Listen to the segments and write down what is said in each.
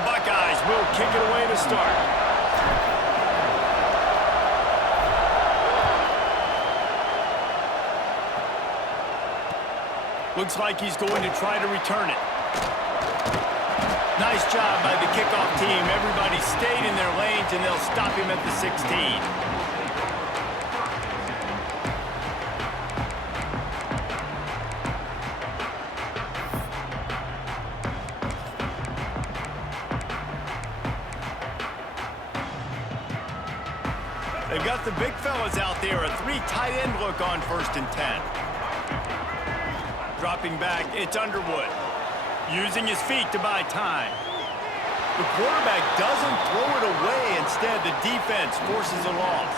the Buckeyes will kick it away to start. Looks like he's going to try to return it. Nice job by the kickoff team. Everybody stayed in their lanes, and they'll stop him at the 16. They've got the big fellas out there. A 3 tight end look on 1st and 10. Dropping back, it's Underwood. Using his feet to buy time. The quarterback doesn't throw it away. Instead, the defense forces a loss.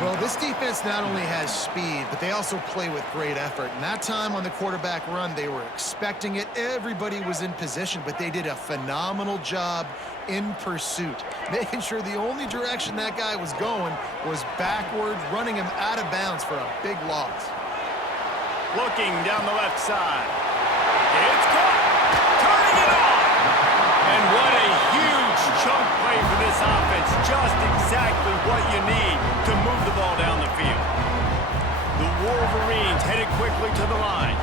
Well, this defense not only has speed, but they also play with great effort. And that time on the quarterback run, they were expecting it. Everybody was in position, but they did a phenomenal job in pursuit, making sure the only direction that guy was going was backwards, running him out of bounds for a big loss. Looking down the left side. It's caught. Turning it on. And what a huge chunk play for this offense. Just exactly what you need to move the ball down the field. The Wolverines headed quickly to the line.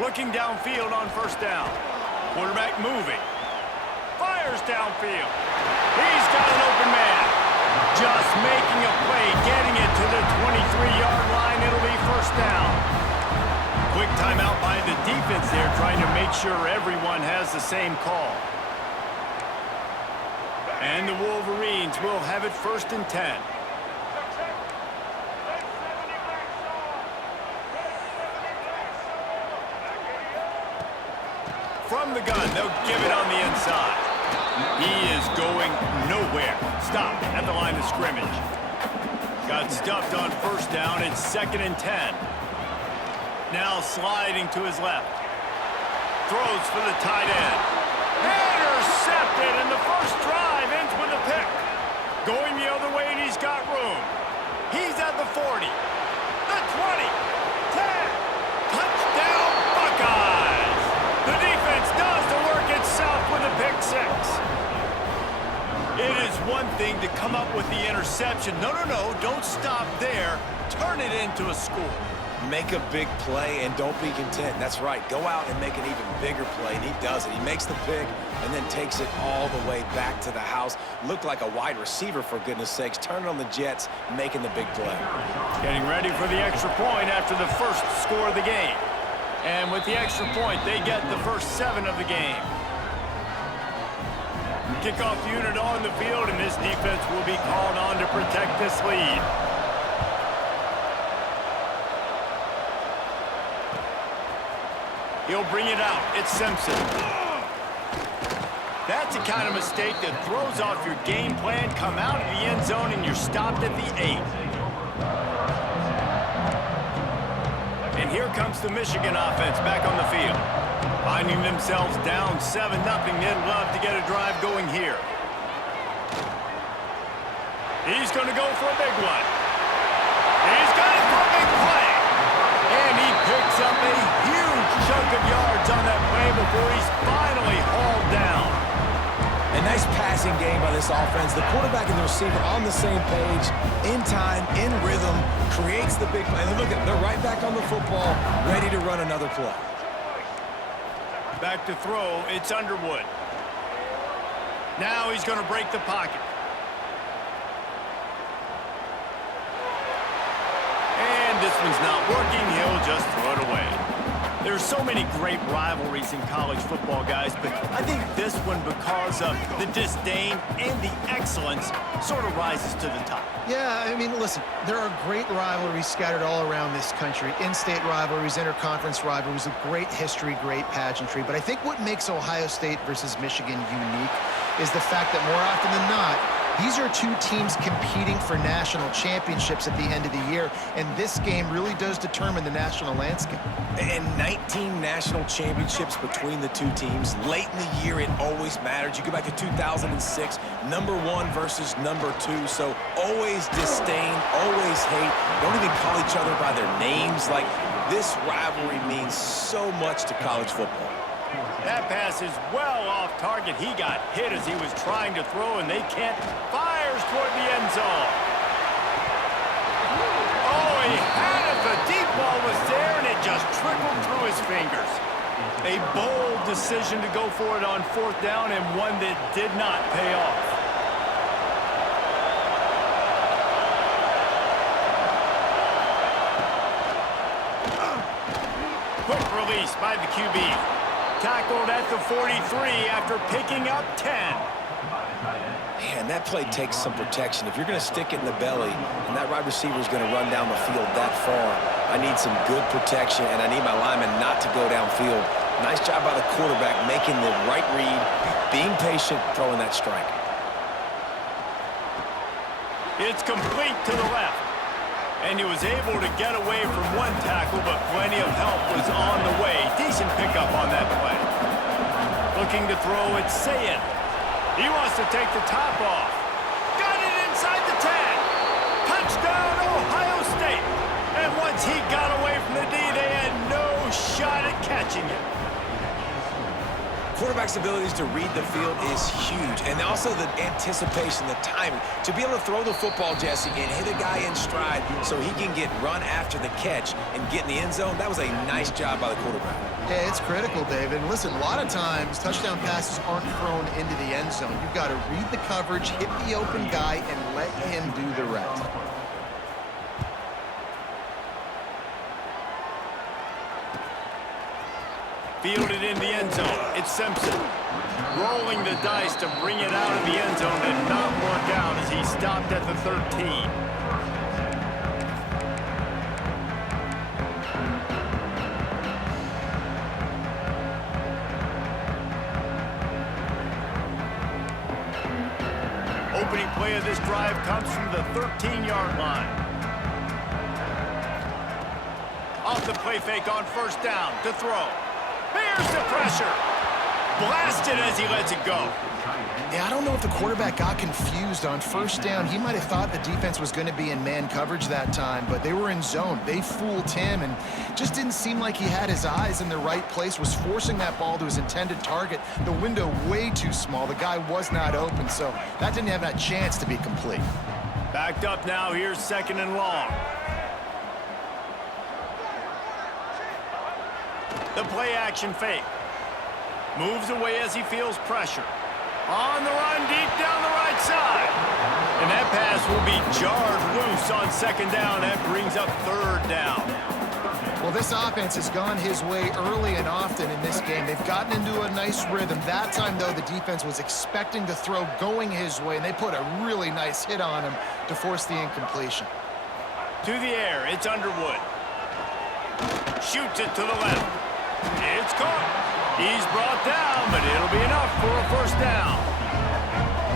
Looking downfield on 1st down. Quarterback moving. Fires downfield. He's got an open man. Just making a play, getting it to the 23-yard line. It'll be 1st down. Quick timeout by the defense there, trying to make sure everyone has the same call. And the Wolverines will have it 1st and 10. From the gun, they'll give it on the inside. He is going nowhere. Stop at the line of scrimmage. Got stuffed on 1st down. It's 2nd and 10. Now sliding to his left. Throws for the tight end. Intercepted, and the first drive ends with a pick. Going the other way, and he's got room. He's at the 40. The 20. 10. Touchdown, Buckeyes. The defense does the work itself with a pick 6. It is one thing to come up with the interception. No, don't stop there. Turn it into a score. Make a big play and don't be content. That's right. Go out and make an even bigger play, and he does it. He makes the pick and then takes it all the way back to the house. Looked like a wide receiver, for goodness sakes. Turning on the Jets, making the big play. Getting ready for the extra point after the first score of the game. And with the extra point, they get the first 7 of the game. Kickoff unit on the field, and this defense will be called on to protect this lead. He'll bring it out. It's Simpson. That's the kind of mistake that throws off your game plan. Come out of the end zone, and you're stopped at the 8. And here comes the Michigan offense back on the field. Finding themselves down 7-0. They'd love to get a drive going here. He's going to go for a big one. He's got it for a big play. And he picks up a huge chunk of yards on that play before he's finally hauled down. A nice passing game by this offense. The quarterback and the receiver on the same page, in time, in rhythm, creates the big play. And look at them, they're right back on the football, ready to run another play. Back to throw, it's Underwood. Now he's going to break the pocket. And this one's not working. He'll just throw it away. There's so many great rivalries in college football, guys, but I think this one, because of the disdain and the excellence, sort of rises to the top. Yeah, I mean, listen, there are great rivalries scattered all around this country. In-state rivalries, interconference rivalries, with great history, great pageantry. But I think what makes Ohio State versus Michigan unique is the fact that more often than not, These are two teams competing for national championships at the end of the year, and this game really does determine the national landscape. And 19 national championships between the two teams. Late in the year, it always mattered. You go back to 2006, #1 versus #2. So always disdain, always hate. Don't even call each other by their names. Like, this rivalry means so much to college football. That pass is well off target. He got hit as he was trying to throw, and they can't. Fires toward the end zone. Oh, he had it. The deep ball was there, and it just trickled through his fingers. A bold decision to go for it on 4th down, and one that did not pay off. Quick release by the QB. Tackled at the 43 after picking up 10. Man, that play takes some protection. If you're going to stick it in the belly and that wide receiver is going to run down the field that far, I need some good protection, and I need my lineman not to go downfield. Nice job by the quarterback making the right read, being patient, throwing that strike. It's complete to the left. And he was able to get away from one tackle, but plenty of help was on the way. Decent pickup on that play. Looking to throw, it's Sayin. He wants to take the top off. Got it inside the 10. Touchdown, Ohio State. And once he got away from the D, they had no shot at catching it. Quarterback's abilities to read the field is huge, and also the anticipation, the timing. To be able to throw the football, Jesse, and hit a guy in stride so he can get run after the catch and get in the end zone, that was a nice job by the quarterback. Yeah, it's critical, David. And listen, a lot of times, touchdown passes aren't thrown into the end zone. You've got to read the coverage, hit the open guy, and let him do the rest. Fielded in the end zone. It's Simpson. Rolling the dice to bring it out of the end zone did not work out as he stopped at the 13. Opening play of this drive comes from the 13-yard line. Off the play fake on 1st down to throw. Here's the pressure. Blasted as he lets it go. Yeah, I don't know if the quarterback got confused on 1st down. He might have thought the defense was going to be in man coverage that time, but they were in zone. They fooled him and just didn't seem like he had his eyes in the right place, was forcing that ball to his intended target. The window way too small. The guy was not open, so that didn't have that chance to be complete. Backed up now. Here's 2nd and long. The play action fake. Moves away as he feels pressure. On the run, deep down the right side. And that pass will be jarred loose on 2nd down. That brings up 3rd down. Well, this offense has gone his way early and often in this game. They've gotten into a nice rhythm. That time, though, the defense was expecting to throw going his way, and they put a really nice hit on him to force the incompletion. To the air, it's Underwood. Shoots it to the left. It's caught. He's brought down, but it'll be enough for a 1st down.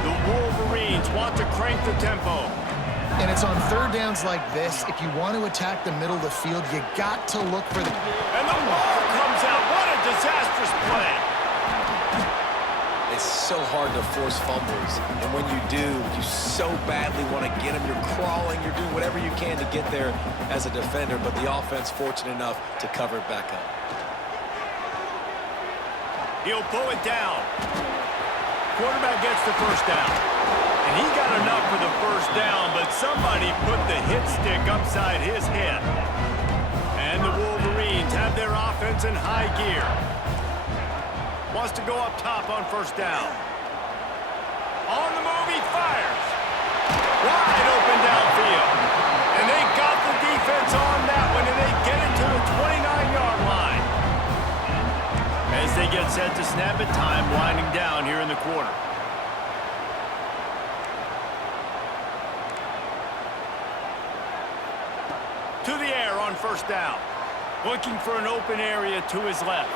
The Wolverines want to crank the tempo. And it's on 3rd downs like this. If you want to attack the middle of the field, you got to look for the... And the ball comes out. What a disastrous play. It's so hard to force fumbles, and when you do, you so badly want to get them. You're crawling, you're doing whatever you can to get there as a defender, but the offense fortunate enough to cover it back up. He'll pull it down. Quarterback gets the 1st down. And he got enough for the 1st down, but somebody put the hit stick upside his head. And the Wolverines have their offense in high gear. Wants to go up top on 1st down. On the move, he fires. Wide open downfield. And they got the defense on that one, and they get it to the 29-yard line. As they get set to snap it, time winding down here in the quarter. To the air on 1st down. Looking for an open area to his left.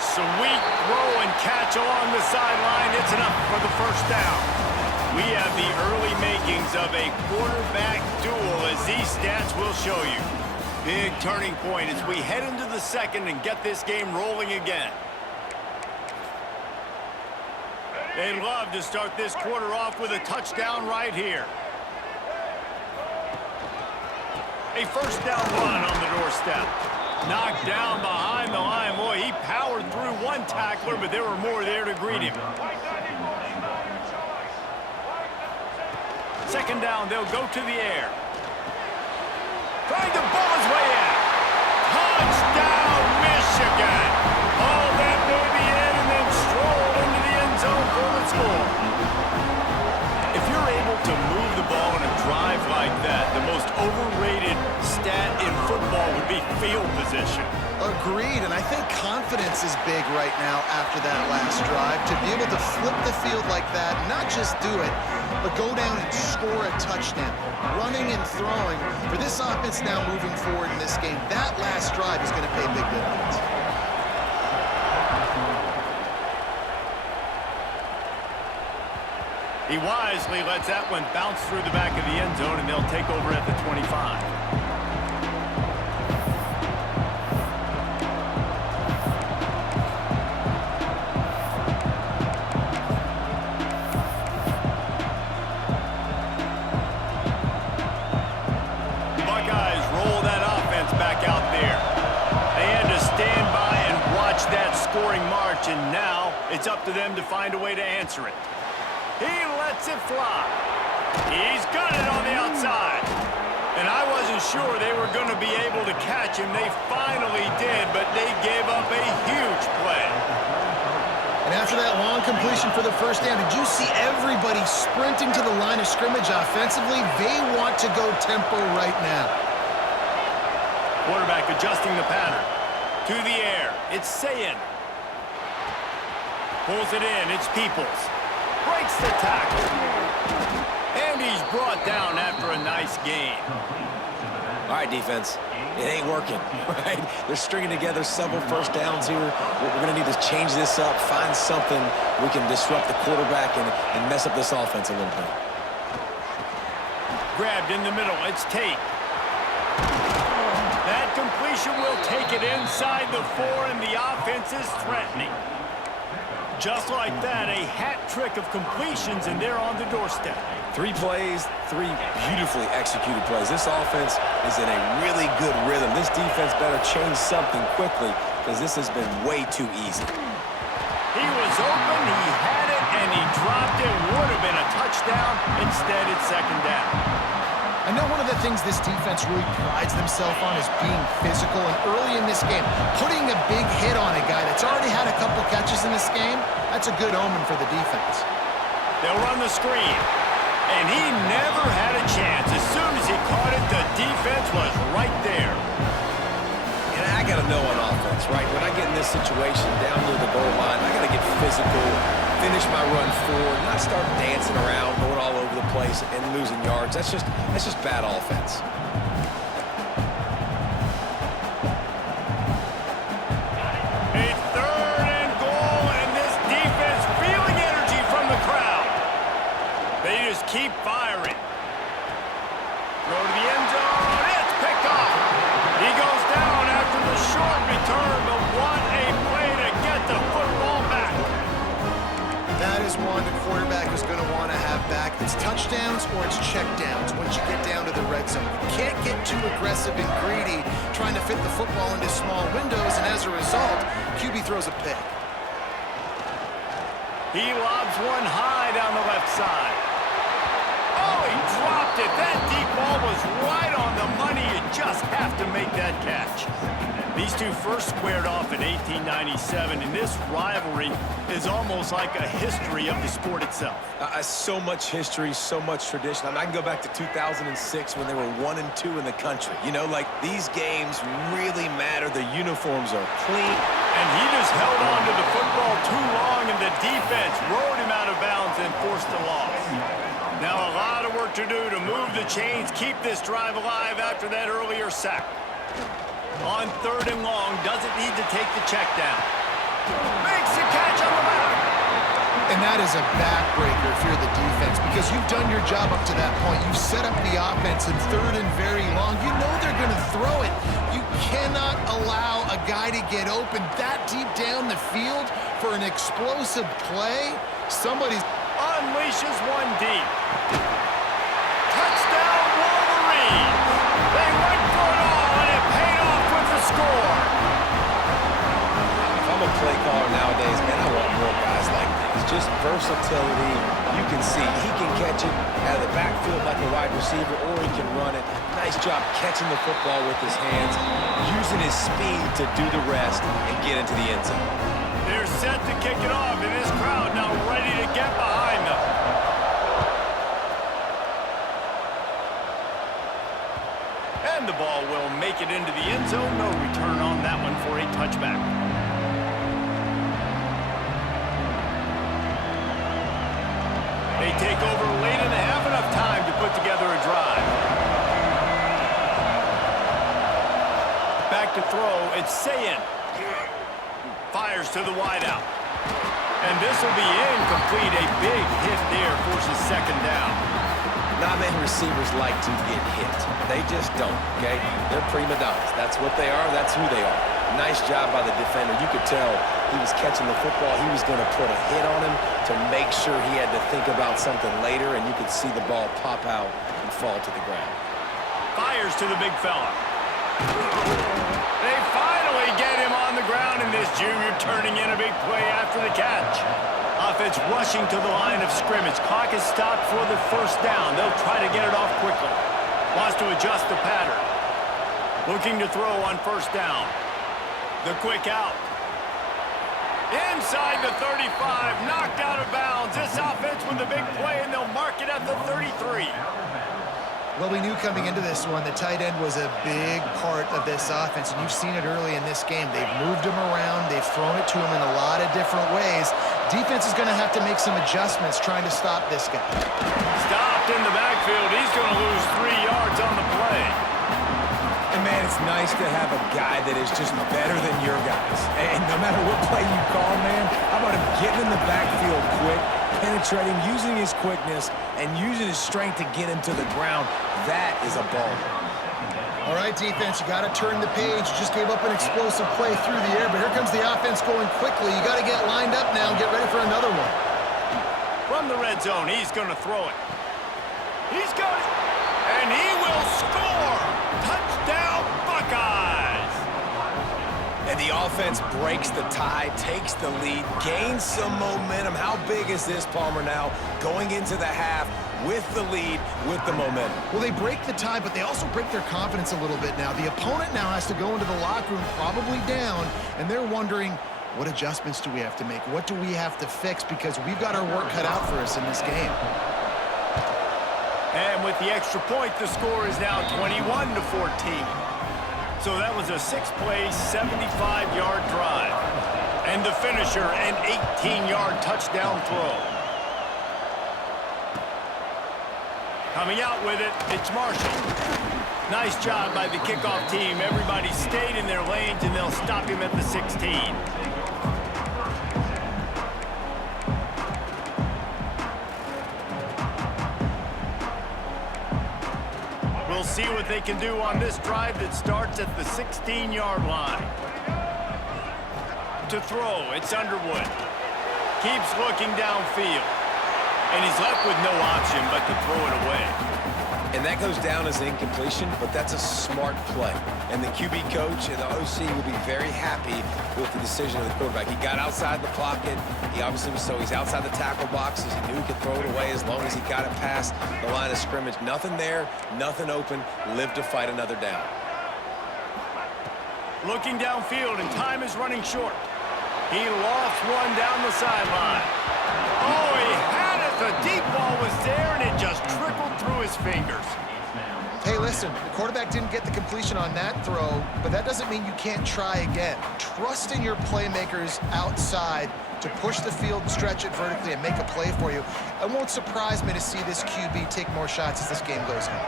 Sweet throw and catch along the sideline. It's enough for the 1st down. We have the early makings of a quarterback duel, as these stats will show you. Big turning point as we head into the second and get this game rolling again. They'd love to start this quarter off with a touchdown right here. A first down run on the doorstep. Knocked down behind the line. Boy, he powered through one tackler, but there were more there to greet him. Second down, they'll go to the air. Trying to ball his way in. Touchdown, Michigan. Hauled that baby in and then strolled into the end zone for the score. If you're able to move the ball in a drive like that, the most overrated stat in football would be field position. Agreed, and I think confidence is big right now after that last drive. To be able to flip the field like that, not just do it, but go down and score a touchdown. Running and throwing. For this offense now moving forward in this game, that last drive is going to pay big dividends. He wisely lets that one bounce through the back of the end zone, and they'll take over at the 25. Buckeyes roll that offense back out there. They had to stand by and watch that scoring march, and now it's up to them to find a way to answer it. He lets it fly. He's got it on the outside. And I wasn't sure they were going to be able to catch him. They finally did, but they gave up a huge play. And after that long completion for the first down, did you see everybody sprinting to the line of scrimmage offensively? They want to go tempo right now. Quarterback adjusting the pattern. To the air. It's Sayin. Pulls it in. It's Peoples. Breaks the tackle. And he's brought down after a nice gain. All right, defense. It ain't working, right? They're stringing together several first downs here. We're going to need to change this up, find something we can disrupt the quarterback and mess up this offense a little bit. Grabbed in the middle. It's Tate. That completion will take it inside the 4, and the offense is threatening. Just like that, a hat trick of completions, and they're on the doorstep. 3 plays, 3 beautifully executed plays. This offense is in a really good rhythm. This defense better change something quickly because this has been way too easy. He was open, he had it, and he dropped it. Would have been a touchdown. Instead, it's second down. I know one of the things this defense really prides themselves on is being physical, and early in this game, putting a big hit on a guy that's already had a couple catches in this game, that's a good omen for the defense. They'll run the screen, and he never had a chance. As soon as he caught it, the defense was right there. And I got to know on offense, right? When I get in this situation down near the goal line, I got to get physical, finish my run forward, not start dancing around, going all over the place and losing yards. That's just bad offense. A third and goal, and this defense feeling energy from the crowd. They just keep firing. Throw to the end zone. It's picked off. He goes down after the short return, but what a play to get the football back. That is one the quarterback is going to want to have back. It's touchdowns or it's checkdowns once you get down to the red zone. You can't get too aggressive and greedy trying to fit the football into small windows, and as a result, QB throws a pick. He lobs one high down the left side. Oh, he dropped it. That deep ball was right on the money. You just have to make that catch. These two first squared off in 1897, and this rivalry is almost like a history of the sport itself. So much history, so much tradition. I mean, I can go back to 2006 when they were 1-2 in the country. You know, like, these games really matter. The uniforms are clean. And he just held on to the football too long, and the defense rode him out of bounds and forced a loss. Now a lot of work to do to move the chains, keep this drive alive after that earlier sack. On third and long, doesn't need to take the check down. Makes the catch on the left. And that is a backbreaker if you're the defense, because you've done your job up to that point. You've set up the offense in 3rd and very long. You know they're going to throw it. You cannot allow a guy to get open that deep down the field for an explosive play. Somebody's unleashes one deep. Touchdown, Wolverine! They went for it all, and it paid off with the score. If I'm a play caller nowadays, man, I want more guys like this. Just versatility. You can see he can catch it out of the backfield like a wide receiver, or he can run it. Nice job catching the football with his hands, using his speed to do the rest and get into the end zone. They're set to kick it off, and this crowd now ready to get behind them. And the ball will make it into the end zone. No return on that one for a touchback. They take over late in the half, enough time to put together a drive. Back to throw, it's Sayin. Fires to the wideout. And this will be incomplete. A big hit there forces 2nd down. Not many receivers like to get hit. They just don't, okay? They're prima donnas. That's what they are. That's who they are. Nice job by the defender. You could tell he was catching the football. He was going to put a hit on him to make sure he had to think about something later, and you could see the ball pop out and fall to the ground. Fires to the big fella. They finally get him on the ground, and this junior turning in a big play after the catch. Offense rushing to the line of scrimmage. Clock is stopped for the 1st down. They'll try to get it off quickly. Wants to adjust the pattern. Looking to throw on 1st down. The quick out. Inside the 35, knocked out of bounds. This offense with the big play, and they'll mark it at the 33. Well, we knew coming into this one the tight end was a big part of this offense, and you've seen it early in this game. They've moved him around. They've thrown it to him in a lot of different ways. Defense is going to have to make some adjustments trying to stop this guy. Stopped in the backfield. He's going to lose 3 yards on the play. And, man, it's nice to have a guy that is just better than your guys. And no matter what play you call, man, how about him getting in the backfield quick, penetrating, using his quickness, and using his strength to get him to the ground. That is a ball. All right, defense, you got to turn the page. You just gave up an explosive play through the air, but here comes the offense going quickly. You got to get lined up now and get ready for another one. From the red zone, he's going to throw it. He's got it, and he will score. Touchdown, Buckeyes. And the offense breaks the tie, takes the lead, gains some momentum. How big is this, Palmer, now going into the half with the lead, with the momentum? Well, they break the tie, but they also break their confidence a little bit now. The opponent now has to go into the locker room probably down, and they're wondering, what adjustments do we have to make? What do we have to fix? Because we've got our work cut out for us in this game. And with the extra point, the score is now 21-14. So that was a 6-play, 75-yard drive. And the finisher, an 18-yard touchdown throw. Coming out with it, it's Marshall. Nice job by the kickoff team. Everybody stayed in their lanes, and they'll stop him at the 16. We'll see what they can do on this drive that starts at the 16-yard line. To throw, it's Underwood. Keeps looking downfield. And he's left with no option but to throw it away. And that goes down as an incompletion, but that's a smart play. And the QB coach and the OC will be very happy with the decision of the quarterback. He got outside the pocket. He obviously was, so he's outside the tackle boxes. He knew he could throw it away as long as he got it past the line of scrimmage. Nothing there, nothing open. Live to fight another down. Looking downfield, and time is running short. He lost one down the sideline. Oh, he had it. The deep ball was there, and it just trickled through his fingers. Hey, listen, the quarterback didn't get the completion on that throw, but that doesn't mean you can't try again. Trust in your playmakers outside to push the field, stretch it vertically, and make a play for you. It won't surprise me to see this QB take more shots as this game goes on.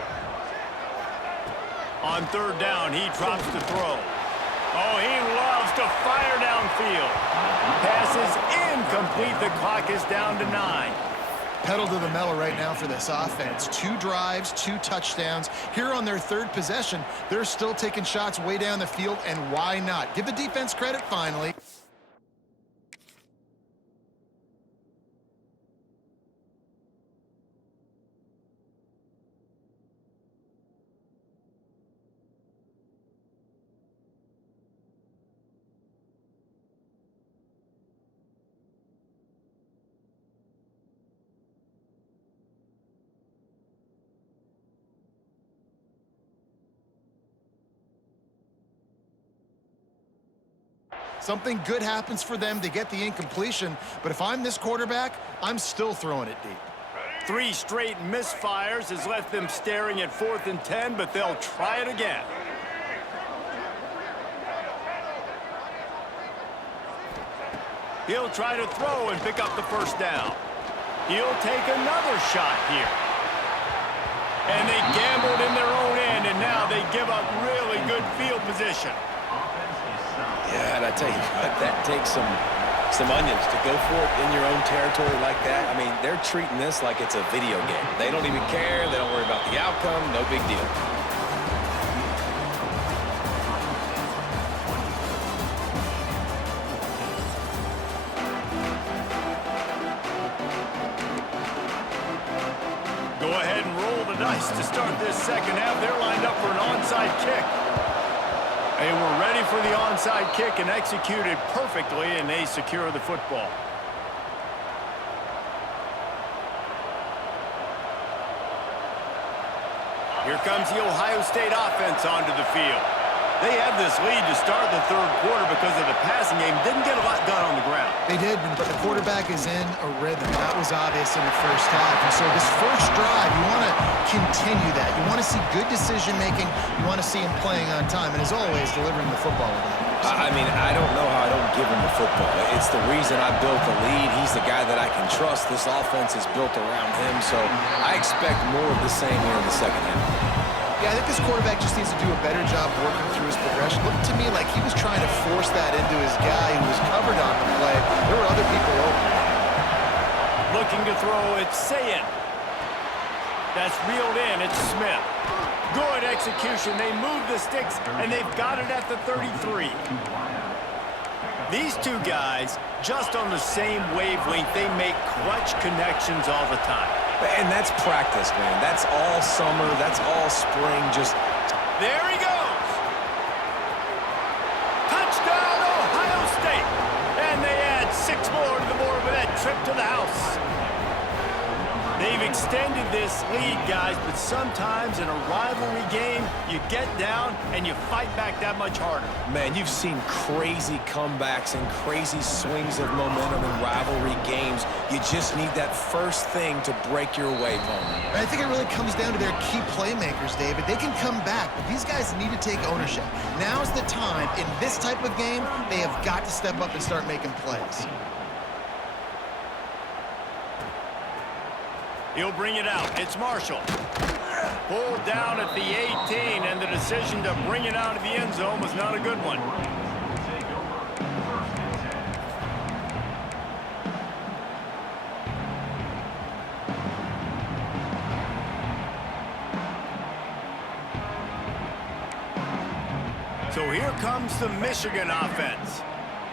On 3rd down, he drops the throw. Oh, he loves to fire downfield. Pass is incomplete. The clock is down to 9. Pedal to the metal right now for this offense. 2 drives, 2 touchdowns. Here on their 3rd possession, they're still taking shots way down the field, and why not? Give the defense credit finally. Something good happens for them to get the incompletion, but if I'm this quarterback, I'm still throwing it deep. 3 straight misfires has left them staring at 4th and 10, but they'll try it again. He'll try to throw and pick up the 1st down. He'll take another shot here. And they gambled in their own end, and now they give up really good field position. Yeah, and I tell you what, that takes some onions to go for it in your own territory like that. I mean, they're treating this like it's a video game. They don't even care. They don't worry about the outcome. No big deal. Go ahead and roll the dice to start this second half. They're lined up for an onside kick. They were ready for the onside kick and executed perfectly, and they secure the football. Here comes the Ohio State offense onto the field. They had this lead to start the 3rd quarter because of the passing game. Didn't get a lot done on the ground. They did, but the quarterback is in a rhythm. That was obvious in the 1st half. And so this 1st drive, you want to continue that. You want to see good decision-making. You want to see him playing on time. And as always, delivering the football. I mean, I don't know how I don't give him the football. It's the reason I built the lead. He's the guy that I can trust. This offense is built around him. So I expect more of the same here in the second half. Yeah, I think this quarterback just needs to do a better job working through his progression. Looked to me like he was trying to force that into his guy who was covered on the play. There were other people open. Looking to throw, it's Sayin. That's reeled in, it's Smith. Good execution. They move the sticks, and they've got it at the 33. These 2 guys, just on the same wavelength, they make clutch connections all the time. And that's practice, man. That's all summer. That's all spring. Just there he goes. Touchdown, Ohio State. And they add 6 more to the board with that trip to the house. They've extended this lead, guys, but sometimes in a rivalry game, you get down and you fight back that much harder. Man, you've seen crazy comebacks and crazy swings of momentum in rivalry games. You just need that first thing to break your way, Bowman. I think it really comes down to their key playmakers, David. They can come back, but these guys need to take ownership. Now's the time. In this type of game, they have got to step up and start making plays. He'll bring it out. It's Marshall. Pulled down at the 18, and the decision to bring it out of the end zone was not a good one. So here comes the Michigan offense.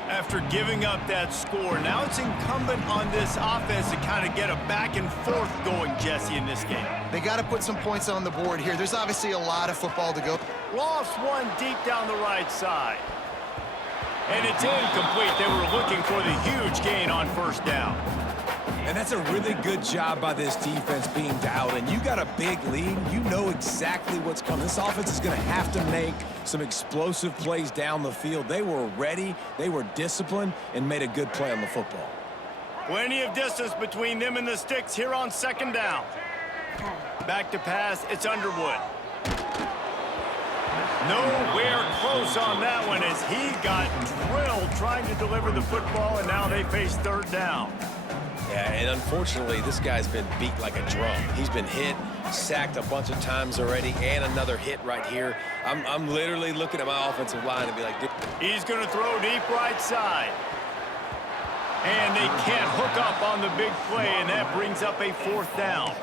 After giving up that score, now it's incumbent on this offense to kind of get a back and forth going, Jesse, in this game. They got to put some points on the board here. There's obviously a lot of football to go. Lost one deep down the right side. And it's incomplete. They were looking for the huge gain on 1st down. And that's a really good job by this defense being dialed in. You got a big lead. You know exactly what's coming. This offense is going to have to make some explosive plays down the field. They were ready, they were disciplined, and made a good play on the football. Plenty of distance between them and the sticks here on 2nd down. Back to pass, it's Underwood. Nowhere close on that one as he got drilled trying to deliver the football, and now they face 3rd down. Yeah, and unfortunately, this guy's been beat like a drum. He's been hit, sacked a bunch of times already, and another hit right here. I'm literally looking at my offensive line and be like, dude. He's going to throw deep right side. And they can't hook up on the big play, and that brings up a 4th down.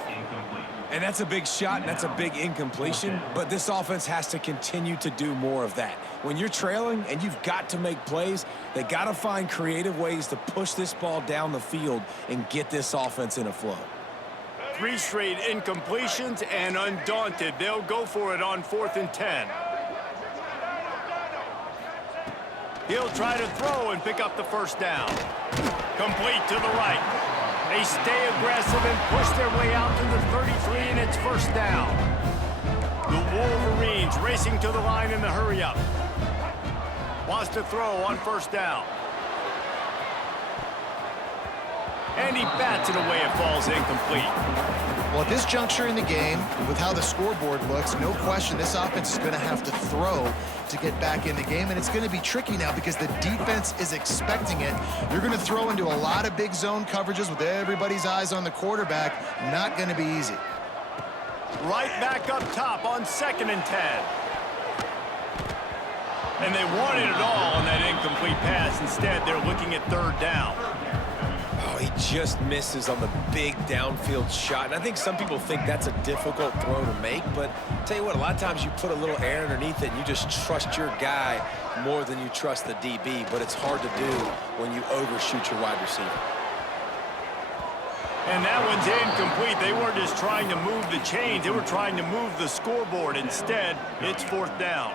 And that's a big shot, and that's a big incompletion, but this offense has to continue to do more of that. When you're trailing and you've got to make plays, they got to find creative ways to push this ball down the field and get this offense in a flow. 3 straight incompletions, and undaunted, they'll go for it on 4th and 10. He'll try to throw and pick up the 1st down. Complete to the right. They stay aggressive and push their way out to the 33, and it's 1st down. The Wolverines racing to the line in the hurry-up. Wants to throw on 1st down. And he bats it away. It falls incomplete. Well, at this juncture in the game, with how the scoreboard looks, no question this offense is going to have to throw to get back in the game, and it's going to be tricky now because the defense is expecting it. You're going to throw into a lot of big zone coverages with everybody's eyes on the quarterback. Not going to be easy. Right back up top on 2nd and 10. And they wanted it all on that incomplete pass. Instead, they're looking at 3rd down. Oh, he just misses on the big downfield shot. And I think some people think that's a difficult throw to make, but tell you what, a lot of times you put a little air underneath it and you just trust your guy more than you trust the DB, but it's hard to do when you overshoot your wide receiver. And that one's incomplete. They weren't just trying to move the chains, they were trying to move the scoreboard. Instead, it's 4th down.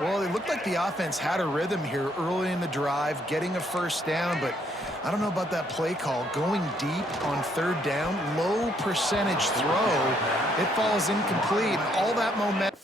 Well, it looked like the offense had a rhythm here early in the drive, getting a 1st down, but I don't know about that play call. Going deep on 3rd down, low percentage throw. It falls incomplete, and all that momentum.